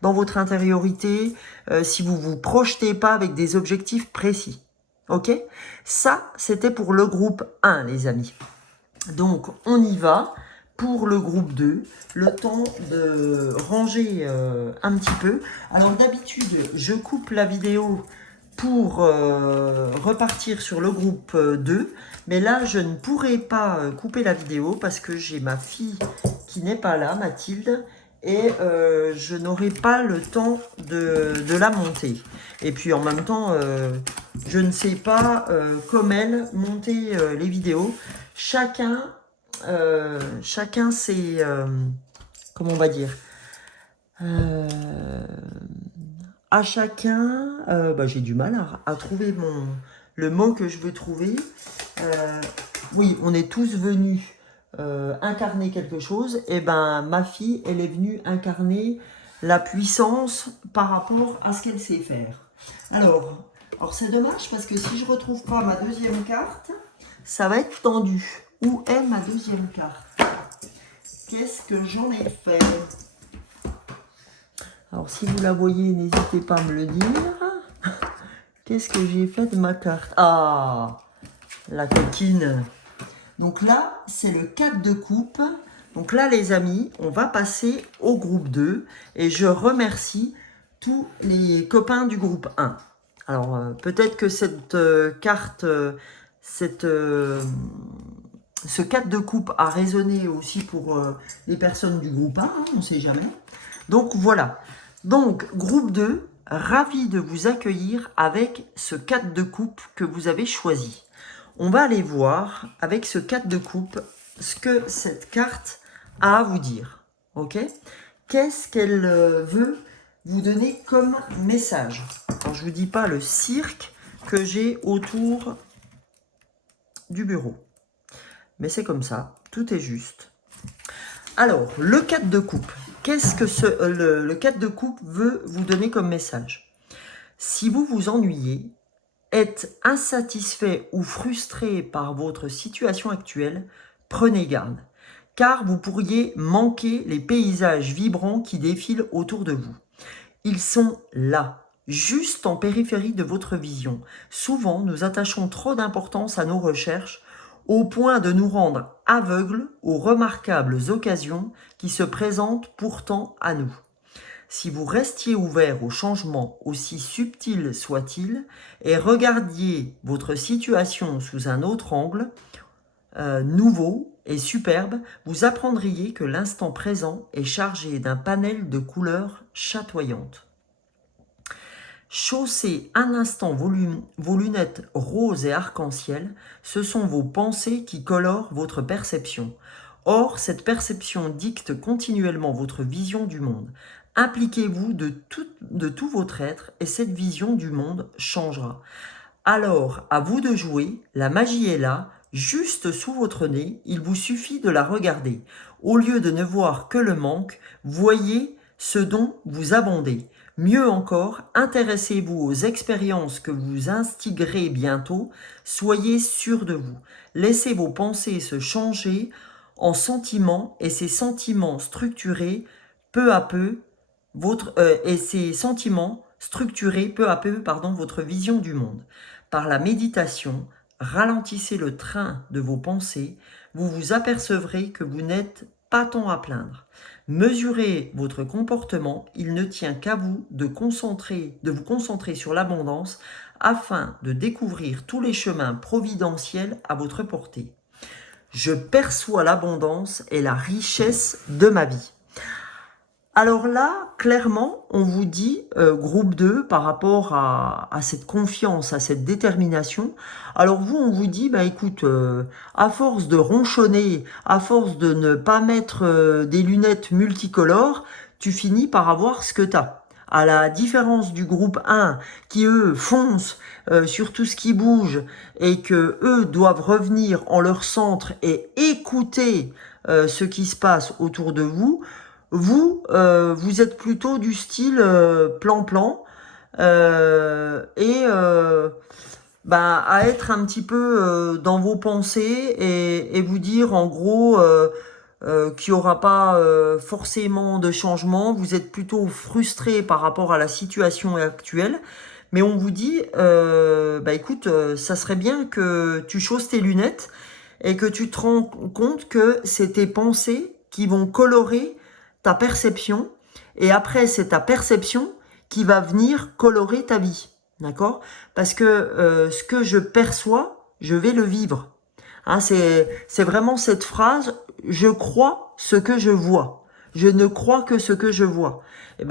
dans votre intériorité, si vous vous projetez pas avec des objectifs précis. Ok? Ça, c'était pour le groupe 1, les amis. Donc, on y va pour le groupe 2. Le temps de ranger un petit peu. Alors, d'habitude, je coupe la vidéo pour repartir sur le groupe 2. Mais là, je ne pourrai pas couper la vidéo parce que j'ai ma fille qui n'est pas là, Mathilde. Et je n'aurai pas le temps de la monter. Et puis en même temps, je ne sais pas comme elle monter les vidéos. Chacun ses... comment on va dire à chacun... j'ai du mal à trouver le mot que je veux trouver. Oui, on est tous venus incarner quelque chose. Et ben, ma fille, elle est venue incarner la puissance par rapport à ce qu'elle sait faire. Alors c'est dommage parce que si je retrouve pas ma deuxième carte, ça va être tendu. Où est ma deuxième carte? Qu'est-ce que j'en ai fait? Alors si vous la voyez, n'hésitez pas à me le dire. Qu'est-ce que j'ai fait de ma carte? Ah, la coquine. Donc là, c'est le 4 de coupe. Donc là, les amis, on va passer au groupe 2. Et je remercie tous les copains du groupe 1. Alors, peut-être que cette carte, ce 4 de coupe a résonné aussi pour les personnes du groupe 1. Hein, on ne sait jamais. Donc, voilà. Donc, groupe 2, ravi de vous accueillir avec ce 4 de coupe que vous avez choisi. On va aller voir avec ce 4 de coupe ce que cette carte a à vous dire. Ok? Qu'est-ce qu'elle veut vous donner comme message? Alors, je ne vous dis pas le cirque que j'ai autour du bureau. Mais c'est comme ça, tout est juste. Alors, le 4 de coupe. Qu'est-ce que le 4 de coupe veut vous donner comme message? Si vous vous ennuyez, êtes insatisfait ou frustré par votre situation actuelle, prenez garde, car vous pourriez manquer les paysages vibrants qui défilent autour de vous. Ils sont là, juste en périphérie de votre vision. Souvent, nous attachons trop d'importance à nos recherches, au point de nous rendre aveugles aux remarquables occasions qui se présentent pourtant à nous. Si vous restiez ouvert aux changements, aussi subtils soient-ils, et regardiez votre situation sous un autre angle, nouveau et superbe, vous apprendriez que l'instant présent est chargé d'un panel de couleurs chatoyantes. Chaussez un instant vos lunettes roses et arc-en-ciel, ce sont vos pensées qui colorent votre perception. Or, cette perception dicte continuellement votre vision du monde. Impliquez-vous de tout votre être et cette vision du monde changera. Alors, à vous de jouer, la magie est là, juste sous votre nez, il vous suffit de la regarder. Au lieu de ne voir que le manque, voyez ce dont vous abondez. Mieux encore, intéressez-vous aux expériences que vous instiguerez bientôt, soyez sûr de vous. Laissez vos pensées se changer en sentiments et ces sentiments structurés peu à peu votre vision du monde. Par la méditation, ralentissez le train de vos pensées, vous vous apercevrez que vous n'êtes pas tant à plaindre. Mesurez votre comportement, il ne tient qu'à vous de vous concentrer sur l'abondance afin de découvrir tous les chemins providentiels à votre portée. Je perçois l'abondance et la richesse de ma vie. Alors là, clairement, on vous dit, groupe 2, par rapport à cette confiance, à cette détermination. Alors vous, on vous dit, écoute, à force de ronchonner, à force de ne pas mettre des lunettes multicolores, tu finis par avoir ce que tu as. À la différence du groupe 1, qui eux foncent sur tout ce qui bouge et que eux doivent revenir en leur centre et écouter ce qui se passe autour de vous, vous êtes plutôt du style plan-plan. à être un petit peu dans vos pensées et vous dire en gros qu'il n'y aura pas forcément de changement. Vous êtes plutôt frustré par rapport à la situation actuelle. Mais on vous dit, écoute, ça serait bien que tu chausses tes lunettes et que tu te rends compte que c'est tes pensées qui vont colorer ta perception. Et après, c'est ta perception qui va venir colorer ta vie. D'accord? Parce que ce que je perçois, je vais le vivre. Hein, c'est vraiment cette phrase, je crois ce que je vois. Je ne crois que ce que je vois. Et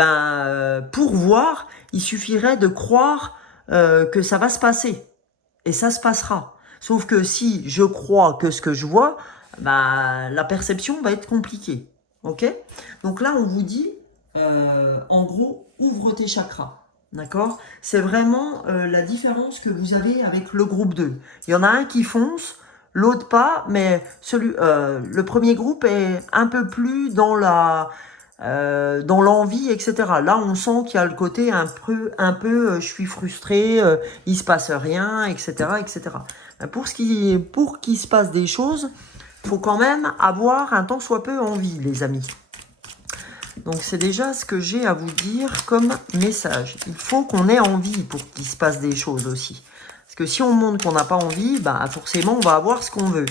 pour voir, il suffirait de croire que ça va se passer. Et ça se passera. Sauf que si je crois que ce que je vois, la perception va être compliquée. Ok? Donc là, on vous dit, en gros, ouvre tes chakras. D'accord? C'est vraiment la différence que vous avez avec le groupe 2. Il y en a un qui fonce, l'autre pas, mais le premier groupe est un peu plus dans dans l'envie, etc. Là, on sent qu'il y a le côté un peu je suis frustré, il se passe rien, etc., etc. Pour qu'il se passe des choses, il faut quand même avoir un tant soit peu envie, les amis. Donc c'est déjà ce que j'ai à vous dire comme message. Il faut qu'on ait envie pour qu'il se passe des choses aussi. Parce que si on montre qu'on n'a pas envie, forcément on va avoir ce qu'on veut.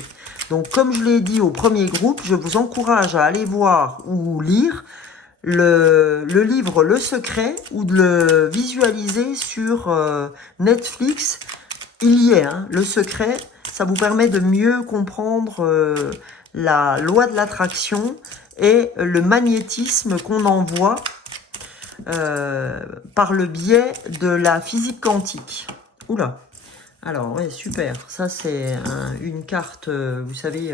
Donc comme je l'ai dit au premier groupe, je vous encourage à aller voir ou lire le livre Le Secret ou de le visualiser sur Netflix. Il y est, hein, Le Secret. Ça vous permet de mieux comprendre la loi de l'attraction et le magnétisme qu'on envoie par le biais de la physique quantique. Oula. Alors, ouais, super. Ça, c'est une carte, vous savez,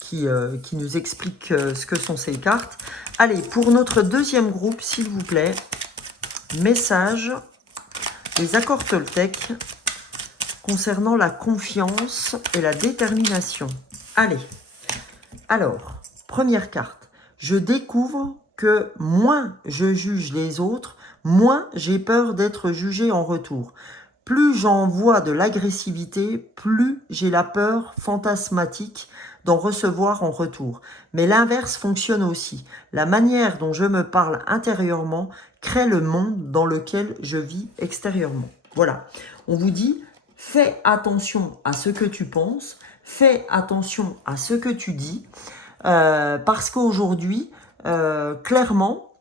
qui nous explique ce que sont ces cartes. Allez, pour notre deuxième groupe, s'il vous plaît, message des accords Toltec concernant la confiance et la détermination. Allez, alors, première carte. Je découvre que moins je juge les autres, moins j'ai peur d'être jugé en retour. Plus j'envoie de l'agressivité, plus j'ai la peur fantasmatique d'en recevoir en retour. Mais l'inverse fonctionne aussi. La manière dont je me parle intérieurement crée le monde dans lequel je vis extérieurement. Voilà. On vous dit, fais attention à ce que tu penses, fais attention à ce que tu dis, parce qu'aujourd'hui, clairement,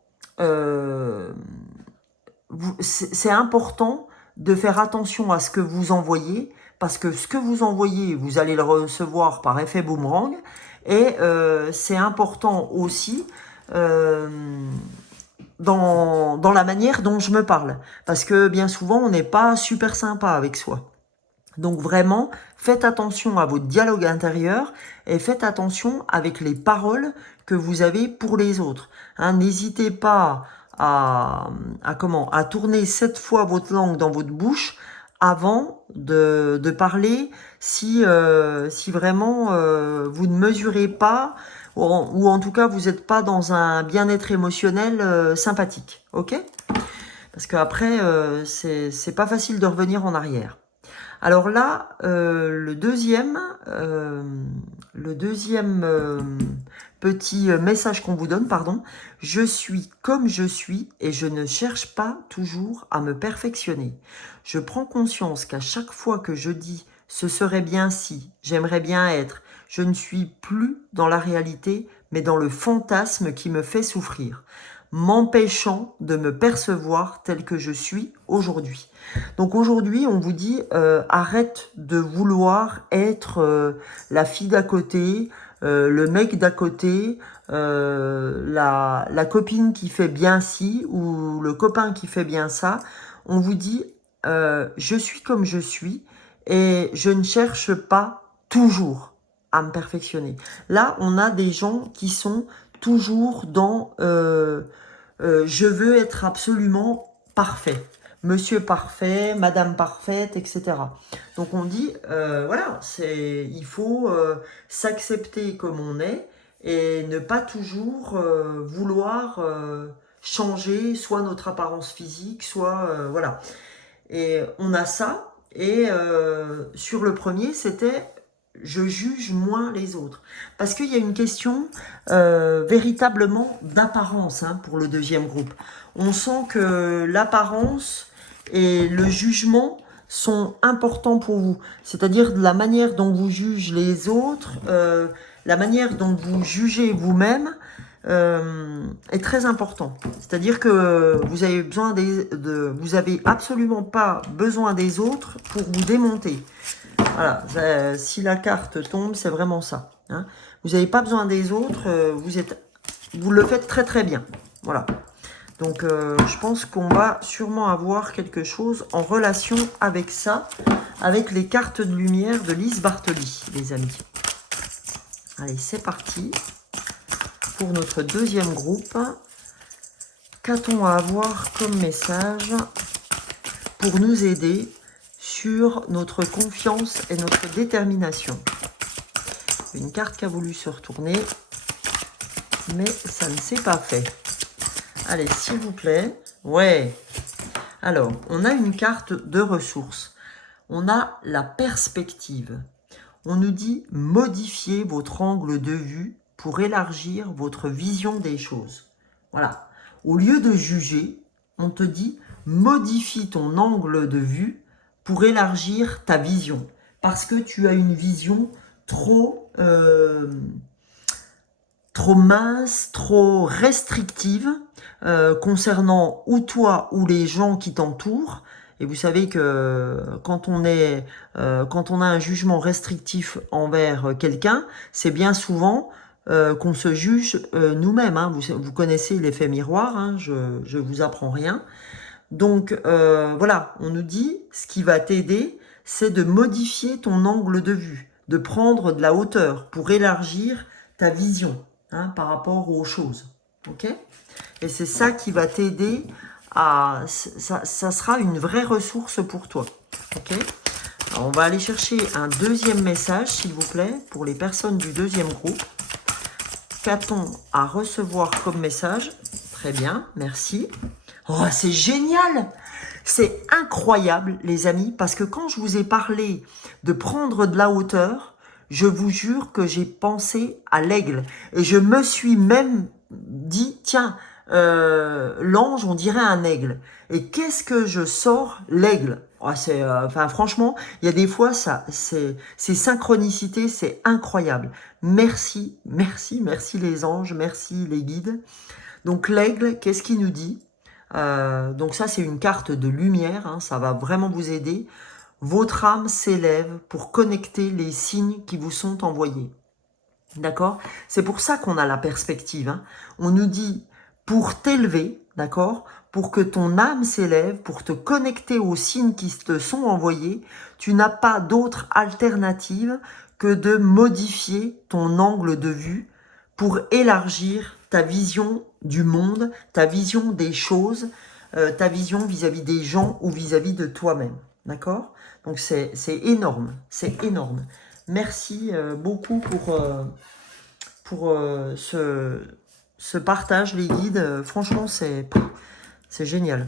c'est important de faire attention à ce que vous envoyez, parce que ce que vous envoyez, vous allez le recevoir par effet boomerang, et c'est important aussi dans la manière dont je me parle, parce que bien souvent, on n'est pas super sympa avec soi. Donc vraiment, faites attention à votre dialogue intérieur et faites attention avec les paroles que vous avez pour les autres. Hein, n'hésitez pas à tourner 7 fois votre langue dans votre bouche avant de parler si vraiment vous ne mesurez pas ou en tout cas vous n'êtes pas dans un bien-être émotionnel sympathique. Ok? Parce qu'après, c'est pas facile de revenir en arrière. Alors là, le deuxième petit message qu'on vous donne, pardon, je suis comme je suis et je ne cherche pas toujours à me perfectionner. Je prends conscience qu'à chaque fois que je dis ce serait bien si, j'aimerais bien être, je ne suis plus dans la réalité, mais dans le fantasme qui me fait souffrir, m'empêchant de me percevoir tel que je suis aujourd'hui. Donc aujourd'hui, on vous dit, arrête de vouloir être la fille d'à côté, le mec d'à côté, la copine qui fait bien ci ou le copain qui fait bien ça. On vous dit, je suis comme je suis et je ne cherche pas toujours à me perfectionner. Là, on a des gens qui sont toujours dans je veux être absolument parfait. Monsieur parfait, madame parfaite, etc. Donc on dit, voilà, il faut s'accepter comme on est et ne pas toujours vouloir changer soit notre apparence physique, soit voilà. Et on a ça, et sur le premier, c'était je juge moins les autres. Parce qu'il y a une question véritablement d'apparence hein, pour le deuxième groupe. On sent que l'apparence et le jugement sont importants pour vous. C'est-à-dire la manière dont vous jugez les autres, la manière dont vous jugez vous-même, est très important. C'est-à-dire que vous avez besoin vous avez absolument pas besoin des autres pour vous démonter. Voilà, si la carte tombe, c'est vraiment ça. Hein. Vous n'avez pas besoin des autres, vous le faites très très bien. Voilà. Donc je pense qu'on va sûrement avoir quelque chose en relation avec ça, avec les cartes de lumière de Lise Bartoli, les amis. Allez, c'est parti. Pour notre deuxième groupe, qu'a-t-on à avoir comme message pour nous aider sur notre confiance et notre détermination? Une carte qui a voulu se retourner, mais ça ne s'est pas fait. Allez, s'il vous plaît. Ouais. Alors, on a une carte de ressources. On a la perspective. On nous dit modifier votre angle de vue pour élargir votre vision des choses. Voilà. Au lieu de juger, on te dit modifie ton angle de vue pour élargir ta vision. Parce que tu as une vision trop mince, trop restrictive concernant ou toi ou les gens qui t'entourent. Et vous savez que quand on a un jugement restrictif envers quelqu'un, c'est bien souvent qu'on se juge nous-mêmes. Hein. Vous connaissez l'effet miroir, hein, je vous apprends rien. Donc voilà, on nous dit, ce qui va t'aider, c'est de modifier ton angle de vue, de prendre de la hauteur pour élargir ta vision hein, par rapport aux choses. Ok ? Et c'est ça qui va t'aider à... Ça sera une vraie ressource pour toi. Ok ? Alors, on va aller chercher un deuxième message, s'il vous plaît, pour les personnes du deuxième groupe. Qu'a-t-on à recevoir comme message? Très bien, merci. Oh, c'est génial! C'est incroyable, les amis, parce que quand je vous ai parlé de prendre de la hauteur, je vous jure que j'ai pensé à l'aigle. Et je me suis même dit, tiens, l'ange, on dirait un aigle. Et qu'est-ce que je sors? L'aigle. Oh, enfin, franchement, il y a des fois, ces synchronicités, c'est incroyable. Merci, merci, merci les anges, merci les guides. Donc l'aigle, qu'est-ce qu'il nous dit? Donc ça, c'est une carte de lumière, hein, ça va vraiment vous aider. Votre âme s'élève pour connecter les signes qui vous sont envoyés. D'accord? C'est pour ça qu'on a la perspective. Hein. On nous dit, pour t'élever, d'accord? Pour que ton âme s'élève, pour te connecter aux signes qui te sont envoyés, tu n'as pas d'autre alternative que de modifier ton angle de vue pour élargir ta vision du monde, ta vision des choses, ta vision vis-à-vis des gens ou vis-à-vis de toi-même. D'accord? Donc c'est énorme, c'est énorme. Merci beaucoup pour ce partage, les guides. Franchement, c'est génial.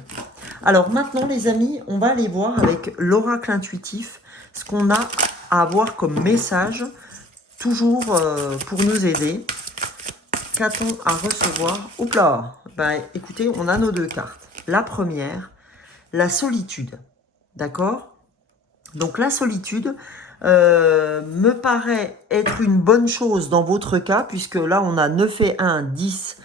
Alors maintenant, les amis, on va aller voir avec l'oracle intuitif ce qu'on a à avoir comme message, toujours pour nous aider. Qu'a-t-on à recevoir? Oups là, ben, écoutez, on a nos deux cartes. La première, la solitude. D'accord? Donc la solitude me paraît être une bonne chose dans votre cas, puisque là, on a 9 et 1, 10.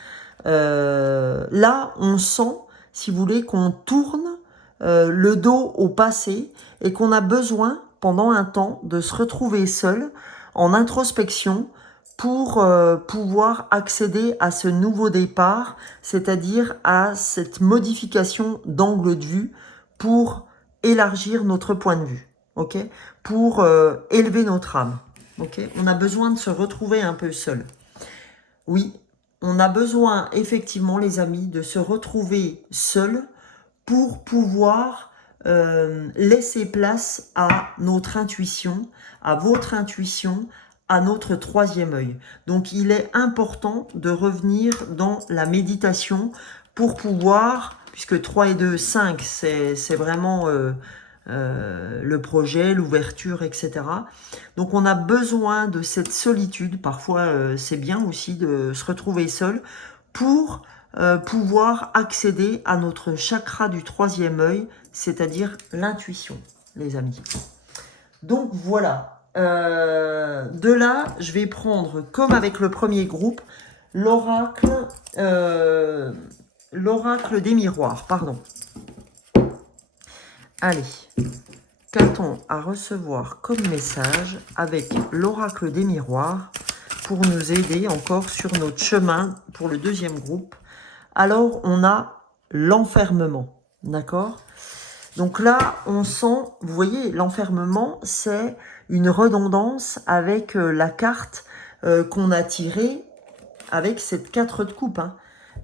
Là, on sent, si vous voulez, qu'on tourne le dos au passé et qu'on a besoin, pendant un temps, de se retrouver seul, en introspection, pour pouvoir accéder à ce nouveau départ, c'est-à-dire à cette modification d'angle de vue pour élargir notre point de vue, ok? Pour élever notre âme, ok? On a besoin de se retrouver un peu seul. Oui, on a besoin effectivement, les amis, de se retrouver seul pour pouvoir laisser place à notre intuition, à votre intuition, à notre troisième œil. Donc, il est important de revenir dans la méditation pour pouvoir, puisque 3 et 2, 5, c'est vraiment le projet, l'ouverture, etc. Donc on a besoin de cette solitude, parfois c'est bien aussi de se retrouver seul, pour pouvoir accéder à notre chakra du troisième œil, c'est-à-dire l'intuition, les amis. Donc voilà, de là, je vais prendre, comme avec le premier groupe, l'oracle des miroirs, pardon. Allez, qu'a-t-on à recevoir comme message avec l'oracle des miroirs pour nous aider encore sur notre chemin pour le deuxième groupe? Alors, on a l'enfermement, d'accord? Donc là, on sent, vous voyez, l'enfermement, c'est une redondance avec la carte qu'on a tirée avec cette 4 de coupe. Hein.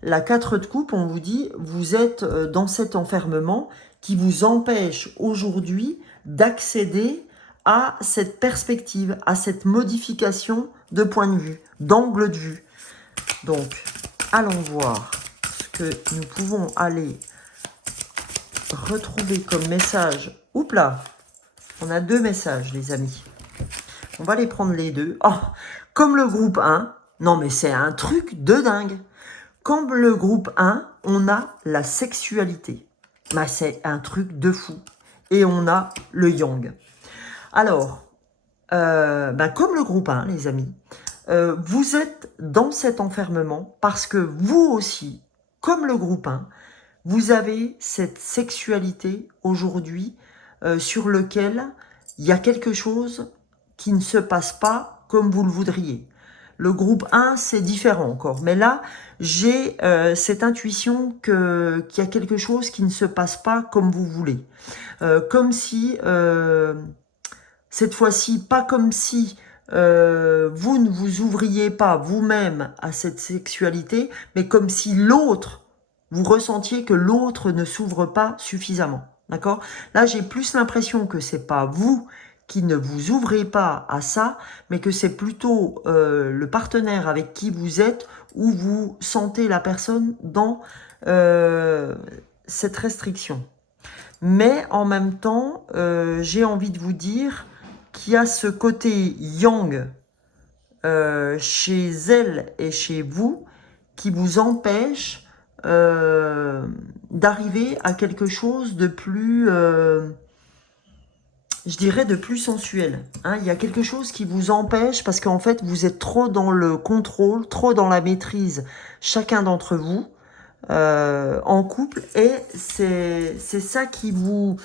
La 4 de coupe, on vous dit, vous êtes dans cet enfermement qui vous empêche aujourd'hui d'accéder à cette perspective, à cette modification de point de vue, d'angle de vue. Donc, allons voir ce que nous pouvons aller retrouver comme message. Oups là, on a 2 messages, les amis. On va les prendre les deux. Oh, comme le groupe 1, non mais c'est un truc de dingue. Comme le groupe 1, on a la sexualité. Bah, c'est un truc de fou. Et on a le yang. Alors, comme le groupe 1, les amis, vous êtes dans cet enfermement parce que vous aussi, comme le groupe 1, vous avez cette sexualité aujourd'hui sur lequel il y a quelque chose qui ne se passe pas comme vous le voudriez. Le groupe 1, c'est différent encore. Mais là, j'ai cette intuition qu'il y a quelque chose qui ne se passe pas comme vous voulez. Comme si, cette fois-ci, pas comme si vous ne vous ouvriez pas vous-même à cette sexualité, mais comme si l'autre, vous ressentiez que l'autre ne s'ouvre pas suffisamment. D'accord? Là, j'ai plus l'impression que c'est pas vous qui ne vous ouvrez pas à ça, mais que c'est plutôt le partenaire avec qui vous êtes où vous sentez la personne dans cette restriction. Mais en même temps, j'ai envie de vous dire qu'il y a ce côté yang chez elle et chez vous qui vous empêche d'arriver à quelque chose de plus, je dirais, de plus sensuel. Hein. Il y a quelque chose qui vous empêche parce qu'en fait, vous êtes trop dans le contrôle, trop dans la maîtrise, chacun d'entre vous, en couple, et c'est ça qui vous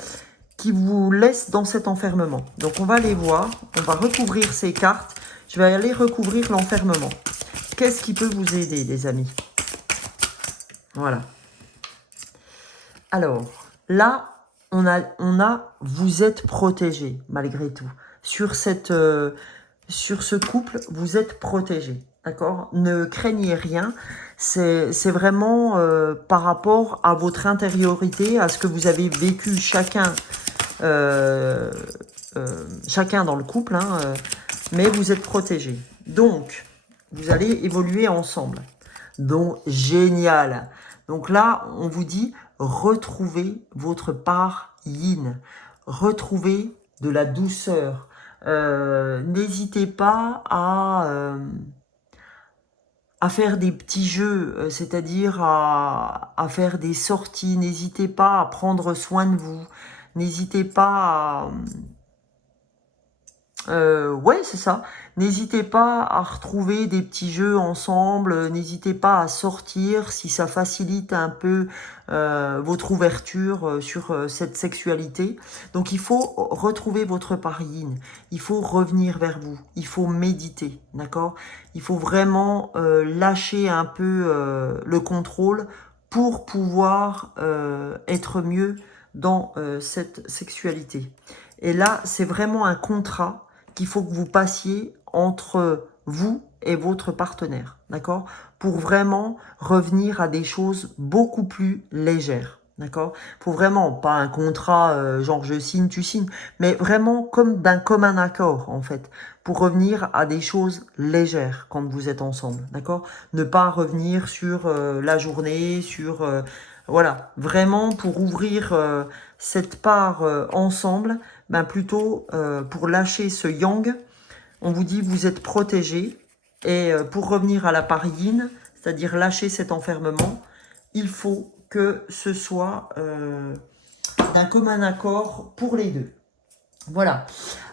laisse dans cet enfermement. Donc, on va aller voir, on va recouvrir ces cartes, je vais aller recouvrir l'enfermement. Qu'est-ce qui peut vous aider, les amis? Voilà. Alors, là, on a vous êtes protégé, malgré tout. Sur ce couple, vous êtes protégé. D'accord? Ne craignez rien. C'est vraiment par rapport à votre intériorité, à ce que vous avez vécu chacun dans le couple, hein, mais vous êtes protégés. Donc, vous allez évoluer ensemble. Donc, génial. Donc là, on vous dit, retrouvez votre part yin. Retrouvez de la douceur. N'hésitez pas à faire des petits jeux, c'est-à-dire à faire des sorties. N'hésitez pas à prendre soin de vous. N'hésitez pas à... ouais, c'est ça. N'hésitez pas à retrouver des petits jeux ensemble. N'hésitez pas à sortir si ça facilite un peu votre ouverture sur cette sexualité. Donc, il faut retrouver votre part yin. Il faut revenir vers vous. Il faut méditer, d'accord? Il faut vraiment lâcher un peu le contrôle pour pouvoir être mieux dans cette sexualité. Et là, c'est vraiment un contrat qu'il faut que vous passiez entre vous et votre partenaire, d'accord? Pour vraiment revenir à des choses beaucoup plus légères, D'accord? Faut vraiment, pas un contrat genre je signe, tu signes, mais vraiment comme d'un commun accord, en fait, pour revenir à des choses légères quand vous êtes ensemble, d'accord? Ne pas revenir sur la journée, sur... voilà, vraiment pour ouvrir cette part ensemble, ben plutôt pour lâcher ce yang, on vous dit vous êtes protégé, et pour revenir à la part yin, c'est-à-dire lâcher cet enfermement, il faut que ce soit d'un commun accord pour les deux. Voilà.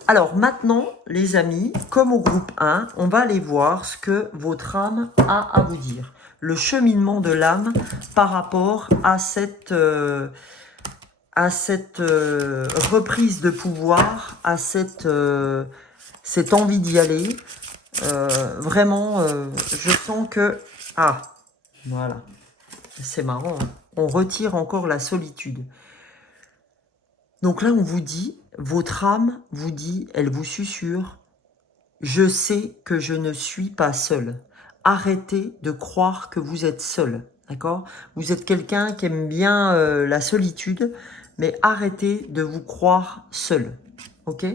Alors maintenant, les amis, comme au groupe 1, on va aller voir ce que votre âme a à vous dire. Le cheminement de l'âme par rapport à cette reprise de pouvoir, à cette envie d'y aller. Vraiment, je sens que... Ah, voilà. C'est marrant, hein. On retire encore la solitude. Donc là, on vous dit, votre âme vous dit, elle vous susurre, je sais que je ne suis pas seul. Arrêtez de croire que vous êtes seul, d'accord? Vous êtes quelqu'un qui aime bien la solitude, mais arrêtez de vous croire seul, ok?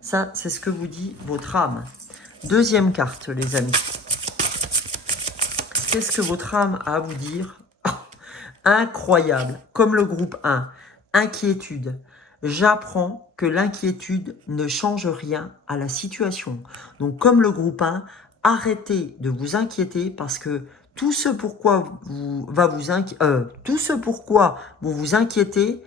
Ça, c'est ce que vous dit votre âme. Deuxième carte, les amis. Qu'est-ce que votre âme a à vous dire? Incroyable, comme le groupe 1. Inquiétude. J'apprends que l'inquiétude ne change rien à la situation. Donc comme le groupe 1, arrêtez de vous inquiéter parce que tout ce pourquoi vous vous inquiétez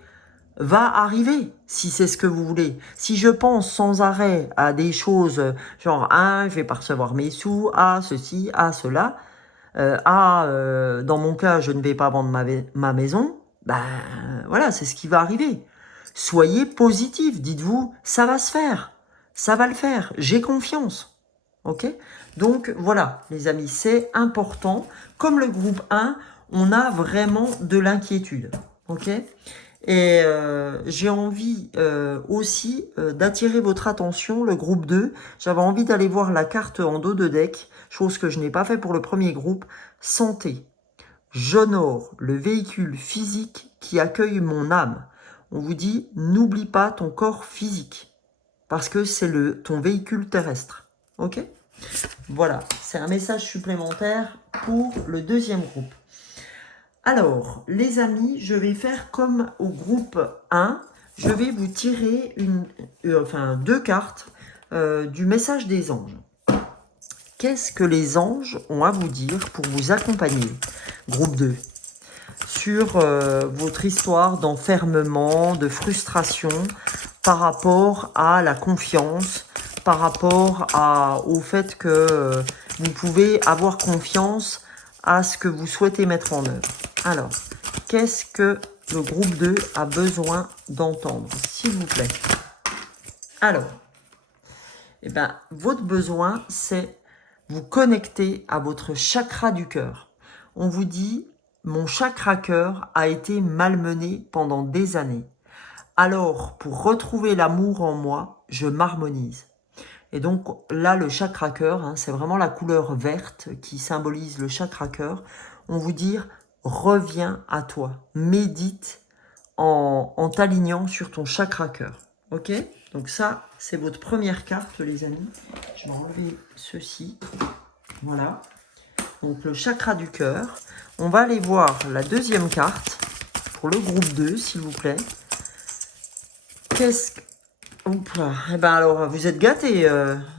va arriver, si c'est ce que vous voulez. Si je pense sans arrêt à des choses genre, ah, je vais pas recevoir mes sous, ah, ceci, ah, cela, dans mon cas, je ne vais pas vendre ma maison, ben voilà, c'est ce qui va arriver. Soyez positif, dites-vous, ça va se faire, ça va le faire, j'ai confiance. Ok? Donc voilà, les amis, c'est important. Comme le groupe 1, on a vraiment de l'inquiétude. Ok? Et j'ai envie aussi d'attirer votre attention, le groupe 2. J'avais envie d'aller voir la carte en dos de deck, chose que je n'ai pas fait pour le premier groupe. Santé. J'honore le véhicule physique qui accueille mon âme. On vous dit, n'oublie pas ton corps physique, parce que c'est ton véhicule terrestre. Ok? Voilà, c'est un message supplémentaire pour le deuxième groupe. Alors, les amis, je vais faire comme au groupe 1. Je vais vous tirer deux cartes du message des anges. Qu'est-ce que les anges ont à vous dire pour vous accompagner, groupe 2, sur votre histoire d'enfermement, de frustration par rapport à la confiance, par rapport au fait que vous pouvez avoir confiance à ce que vous souhaitez mettre en œuvre. Alors, qu'est-ce que le groupe 2 a besoin d'entendre, s'il vous plaît? Alors, votre besoin, c'est vous connecter à votre chakra du cœur. On vous dit, mon chakra cœur a été malmené pendant des années. Alors, pour retrouver l'amour en moi, je m'harmonise. Et donc là, le chakra cœur, c'est vraiment la couleur verte qui symbolise le chakra cœur. On vous dit, reviens à toi, médite en t'alignant sur ton chakra cœur. Ok? Donc ça, c'est votre première carte, les amis. Je vais enlever ceci. Voilà. Donc le chakra du cœur. On va aller voir la deuxième carte pour le groupe 2, s'il vous plaît. Qu'est-ce que... Oups là. Eh ben alors, vous êtes gâtés.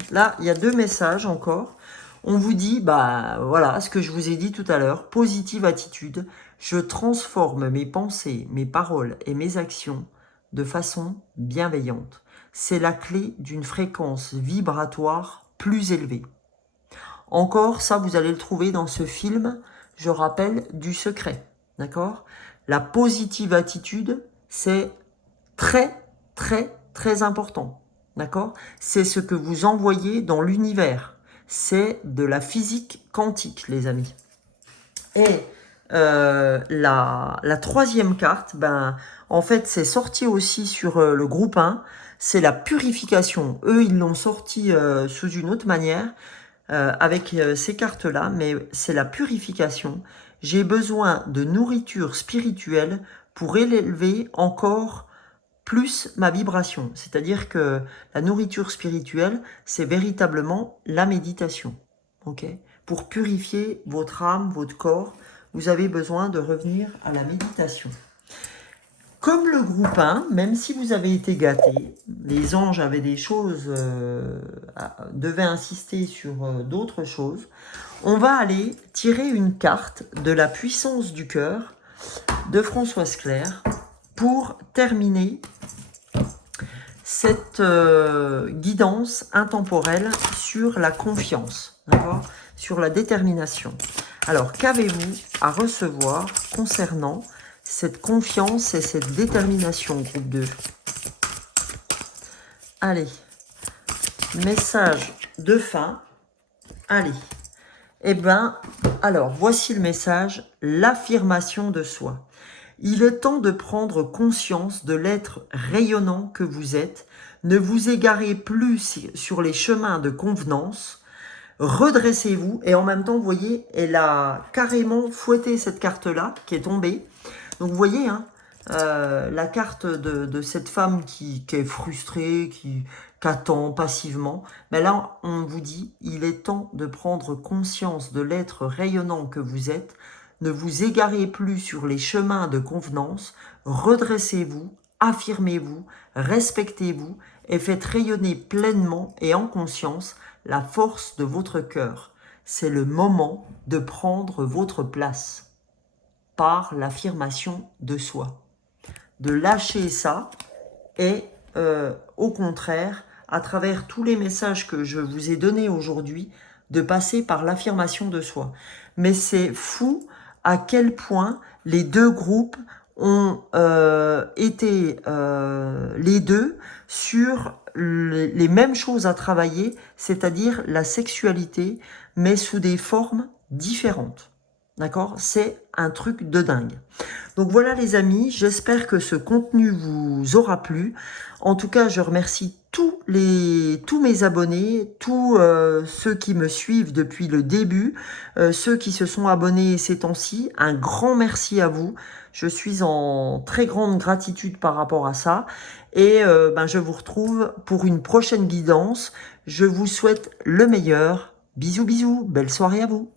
Là, il y a deux messages encore. On vous dit, voilà, ce que je vous ai dit tout à l'heure. Positive attitude. Je transforme mes pensées, mes paroles et mes actions de façon bienveillante. C'est la clé d'une fréquence vibratoire plus élevée. Encore, ça, vous allez le trouver dans ce film, je rappelle, du secret. D'accord? La positive attitude, c'est très, très, très important. D'accord? C'est ce que vous envoyez dans l'univers. C'est de la physique quantique, les amis. Et la troisième carte, en fait, c'est sorti aussi sur le groupe 1. C'est la purification. Eux, ils l'ont sorti sous une autre manière. Avec ces cartes-là, mais c'est la purification. J'ai besoin de nourriture spirituelle pour élever encore plus ma vibration. C'est-à-dire que la nourriture spirituelle, c'est véritablement la méditation. Ok? Pour purifier votre âme, votre corps, vous avez besoin de revenir à la méditation. Comme le groupe 1, même si vous avez été gâtés, les anges avaient des choses, devaient insister sur d'autres choses, on va aller tirer une carte de la puissance du cœur de Françoise Claire pour terminer cette guidance intemporelle sur la confiance, d'accord, sur la détermination. Alors, qu'avez-vous à recevoir concernant cette confiance et cette détermination, groupe 2? Allez, message de fin. Allez. Eh bien, alors, voici le message, l'affirmation de soi. Il est temps de prendre conscience de l'être rayonnant que vous êtes. Ne vous égarez plus sur les chemins de convenance. Redressez-vous. Et en même temps, vous voyez, elle a carrément fouetté cette carte-là qui est tombée. Donc, vous voyez, hein, la carte de cette femme qui est frustrée, qui attend passivement. Mais là, on vous dit, il est temps de prendre conscience de l'être rayonnant que vous êtes. Ne vous égarez plus sur les chemins de convenance, redressez-vous, affirmez-vous, respectez-vous et faites rayonner pleinement et en conscience la force de votre cœur. C'est le moment de prendre votre place par l'affirmation de soi. De lâcher ça et au contraire, à travers tous les messages que je vous ai donnés aujourd'hui, de passer par l'affirmation de soi. Mais c'est fou à quel point les deux groupes ont été les deux sur les mêmes choses à travailler, c'est-à-dire la sexualité, mais sous des formes différentes. D'accord? C'est un truc de dingue. Donc voilà les amis, j'espère que ce contenu vous aura plu. En tout cas, je remercie tous mes abonnés, tous ceux qui me suivent depuis le début, ceux qui se sont abonnés ces temps-ci. Un grand merci à vous. Je suis en très grande gratitude par rapport à ça. Et je vous retrouve pour une prochaine guidance. Je vous souhaite le meilleur. Bisous, bisous. Belle soirée à vous.